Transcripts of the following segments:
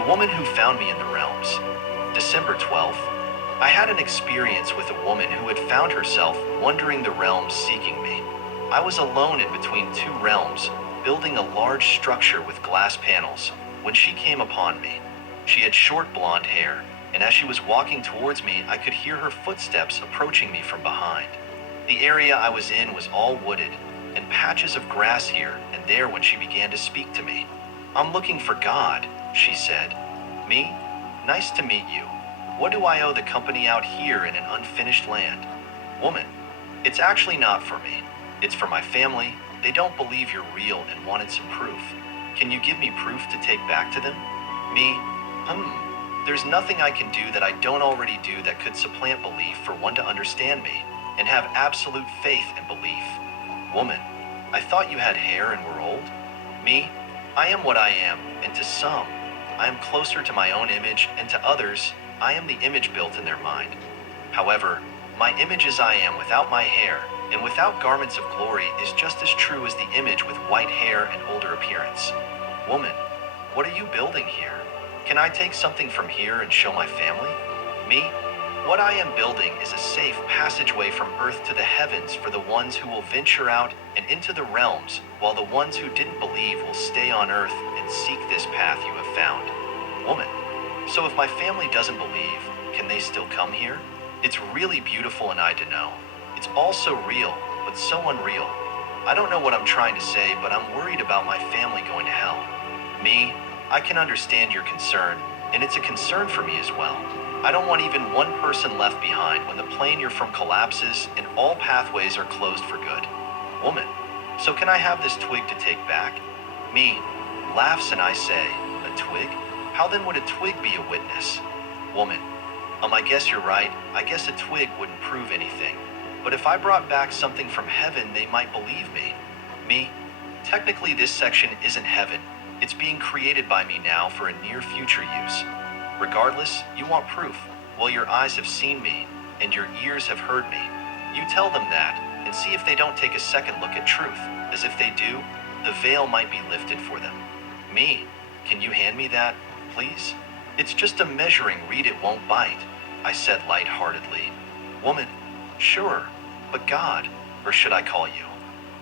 The woman who found me in the realms. December 12th. I had an experience with a woman who had found herself wandering the realms seeking me. I was alone in between two realms, building a large structure with glass panels, when she came upon me. She had short blonde hair, and as she was walking towards me, I could hear her footsteps approaching me from behind. The area I was in was all wooded, and patches of grass here and there when she began to speak to me. "I'm looking for God," she said. "Me? Nice to meet you. What do I owe the company out here in an unfinished land?" "Woman, it's actually not for me. It's for my family. They don't believe you're real and wanted some proof. Can you give me proof to take back to them?" "Me? There's nothing I can do that I don't already do that could supplant belief for one to understand me and have absolute faith and belief." "Woman, I thought you had hair and were old." "Me? I am what I am, and to some, I am closer to my own image, and to others, I am the image built in their mind. However, my image as I am without my hair, and without garments of glory is just as true as the image with white hair and older appearance." "Woman, what are you building here? Can I take something from here and show my family?" "Me? What I am building is a safe passageway from earth to the heavens for the ones who will venture out and into the realms, while the ones who didn't believe will stay on earth and seek this path you have found." "Woman, so if my family doesn't believe, can they still come here? It's really beautiful and I to know. It's all so real, but so unreal. I don't know what I'm trying to say, but I'm worried about my family going to hell." "Me? I can understand your concern, and it's a concern for me as well. I don't want even one person left behind when the plane you're from collapses and all pathways are closed for good." "Woman, so can I have this twig to take back?" "Me? Laughs and I say, a twig? How then would a twig be a witness?" "Woman, I guess you're right. I guess a twig wouldn't prove anything. But if I brought back something from heaven, they might believe me." "Me? Technically this section isn't heaven. It's being created by me now for a near future use. Regardless, you want proof. Well, your eyes have seen me, and your ears have heard me. You tell them that, and see if they don't take a second look at truth, as if they do, the veil might be lifted for them." "Me? Can you hand me that, please? It's just a measuring reed, it won't bite," I said lightheartedly. "Woman, sure, but God, or should I call you?"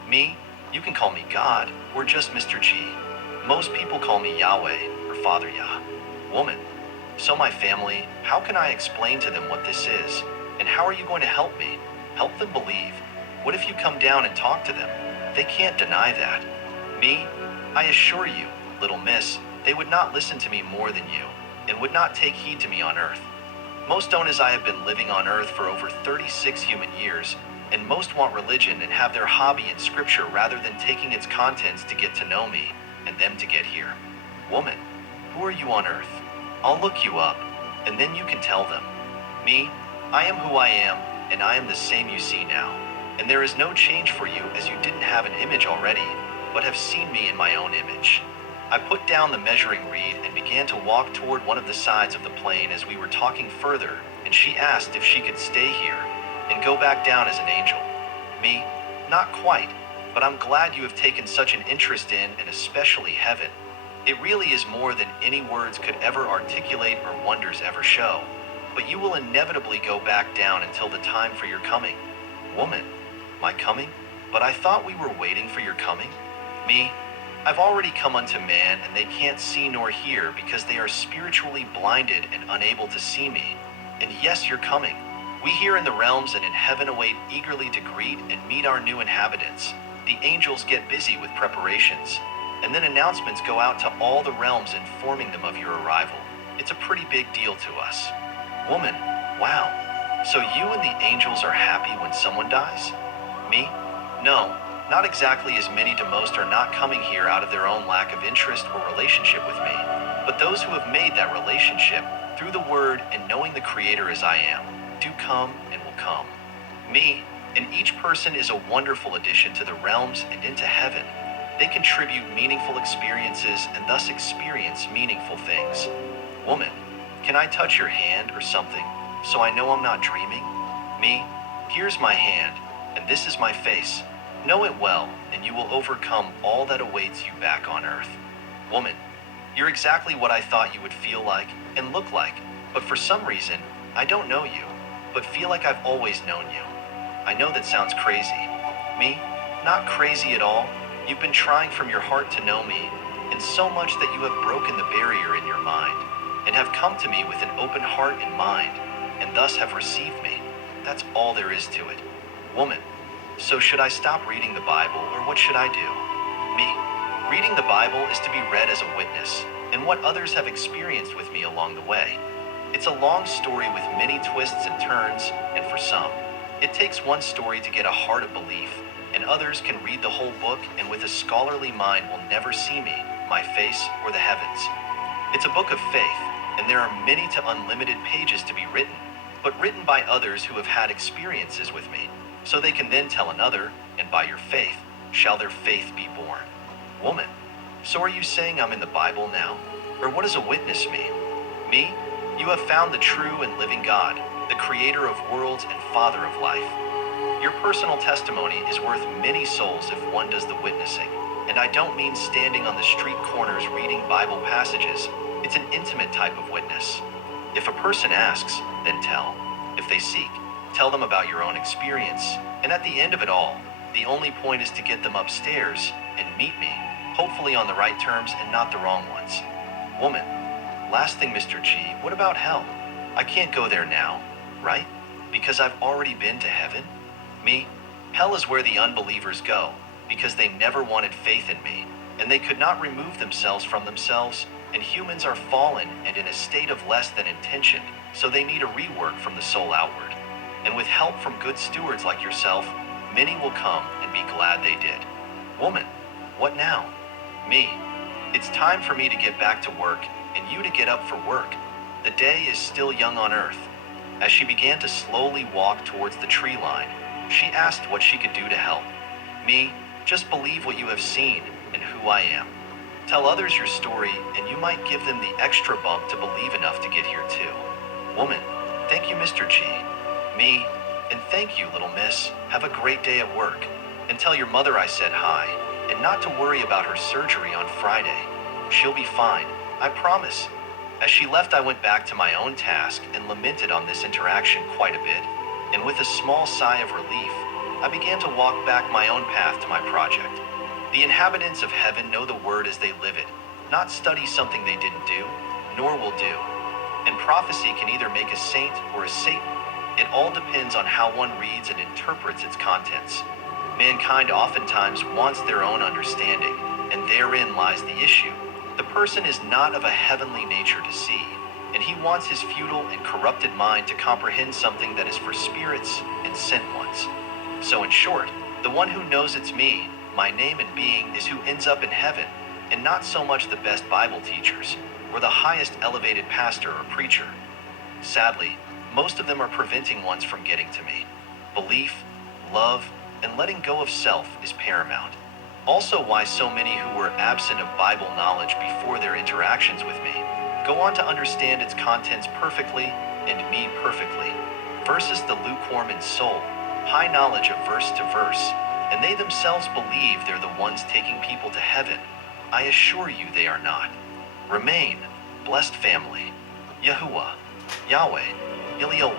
"Me? You can call me God, or just Mr. G. Most people call me Yahweh, or Father Yah." "Woman, so my family, how can I explain to them what this is? And how are you going to help me? Help them believe? What if you come down and talk to them? They can't deny that." "Me? I assure you, little miss, they would not listen to me more than you, and would not take heed to me on earth. Most don't, as I have been living on earth for over 36 human years, and most want religion and have their hobby in scripture rather than taking its contents to get to know me, and them to get here." "Woman, who are you on earth? I'll look you up, and then you can tell them." "Me? I am who I am, and I am the same you see now. And there is no change for you, as you didn't have an image already, but have seen me in my own image." I put down the measuring reed and began to walk toward one of the sides of the plane as we were talking further, and she asked if she could stay here and go back down as an angel. "Me? Not quite, but I'm glad you have taken such an interest in, and especially heaven. It really is more than any words could ever articulate or wonders ever show. But you will inevitably go back down until the time for your coming." "Woman, my coming? But I thought we were waiting for your coming." "Me? I've already come unto man, and they can't see nor hear because they are spiritually blinded and unable to see me. And yes, you're coming. We here in the realms and in heaven await eagerly to greet and meet our new inhabitants. The angels get busy with preparations, and then announcements go out to all the realms informing them of your arrival. It's a pretty big deal to us." "Woman, wow. So you and the angels are happy when someone dies?" "Me? No, not exactly, as many to most are not coming here out of their own lack of interest or relationship with me. But those who have made that relationship, through the word and knowing the Creator as I am, do come and will come." "Me, and each person is a wonderful addition to the realms and into heaven. They contribute meaningful experiences and thus experience meaningful things." "Woman, can I touch your hand or something, so I know I'm not dreaming?" "Me? Here's my hand, and this is my face. Know it well, and you will overcome all that awaits you back on earth." "Woman, You're exactly what I thought you would feel like and look like, but for some reason, I don't know you, but feel like I've always known you. I know that sounds crazy. Me? Not crazy at all. You've been trying from your heart to know me, and so much that you have broken the barrier in your mind, and have come to me with an open heart and mind, and thus have received me. That's all there is to it. Woman, so should I stop reading the Bible, or what should I do? Me. Reading the Bible is to be read as a witness, and what others have experienced with me along the way. It's a long story with many twists and turns, and for some, it takes one story to get a heart of belief, and others can read the whole book and with a scholarly mind will never see me, my face, or the heavens. It's a book of faith, and there are many to unlimited pages to be written, but written by others who have had experiences with me, so they can then tell another, and by your faith shall their faith be born. Woman, so are you saying I'm in the Bible now? Or what does a witness mean? Me? You have found the true and living God, the creator of worlds and father of life. Your personal testimony is worth many souls if one does the witnessing, and I don't mean standing on the street corners reading Bible passages. It's an intimate type of witness. If a person asks, then tell. If they seek, tell them about your own experience, and at the end of it all, the only point is to get them upstairs and meet me, hopefully on the right terms and not the wrong ones. Woman, last thing, Mr. G, what about hell? I can't go there now, right? Because I've already been to heaven? Me? Hell is where the unbelievers go, because they never wanted faith in me, and they could not remove themselves from themselves, and humans are fallen and in a state of less than intention, so they need a rework from the soul outward. And with help from good stewards like yourself, many will come and be glad they did. Woman, what now? Me. It's time for me to get back to work, and you to get up for work. The day is still young on earth. As she began to slowly walk towards the tree line, she asked what she could do to help. Me, just believe what you have seen and who I am. Tell others your story, and you might give them the extra bump to believe enough to get here too. Woman, thank you, Mr. G. Me, and thank you, little miss. Have a great day at work. And tell your mother I said hi, and not to worry about her surgery on Friday. She'll be fine, I promise. As she left, I went back to my own task and lamented on this interaction quite a bit, and with a small sigh of relief, I began to walk back my own path to my project. The inhabitants of heaven know the word as they live it, not study something they didn't do, nor will do. And prophecy can either make a saint or a Satan. It all depends on how one reads and interprets its contents. Mankind oftentimes wants their own understanding, and therein lies the issue. The person is not of a heavenly nature to see, and he wants his futile and corrupted mind to comprehend something that is for spirits and sent ones. So in short, the one who knows it's me, my name and being, is who ends up in heaven, and not so much the best Bible teachers, or the highest elevated pastor or preacher. Sadly, most of them are preventing ones from getting to me. Belief, love, and letting go of self is paramount. Also why so many who were absent of Bible knowledge before their interactions with me go on to understand its contents perfectly and me perfectly, versus the lukewarm in soul, high knowledge of verse to verse, and they themselves believe they're the ones taking people to heaven. I assure you they are not. Remain, blessed family. Yahuwah, Yahweh, Eliel.